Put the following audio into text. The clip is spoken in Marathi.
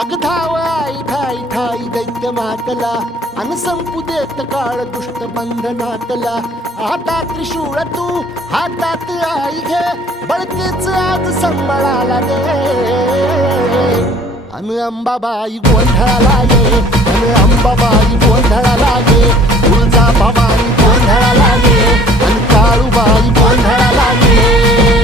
अग धाव आई ठाई ठाई दैत्य मातला अन संपू देत काळ दुष्ट बंधनातला. आता त्रिशूळ तू हातात आई घे बळकेच आज संबळाला दे. अन अंबाबाई गोंधळाला ये अन अंबाबाई गोंधळाला ये. तुळजा भवानी गोंधळाला ये अन काळूबाई गोंधळाला ये.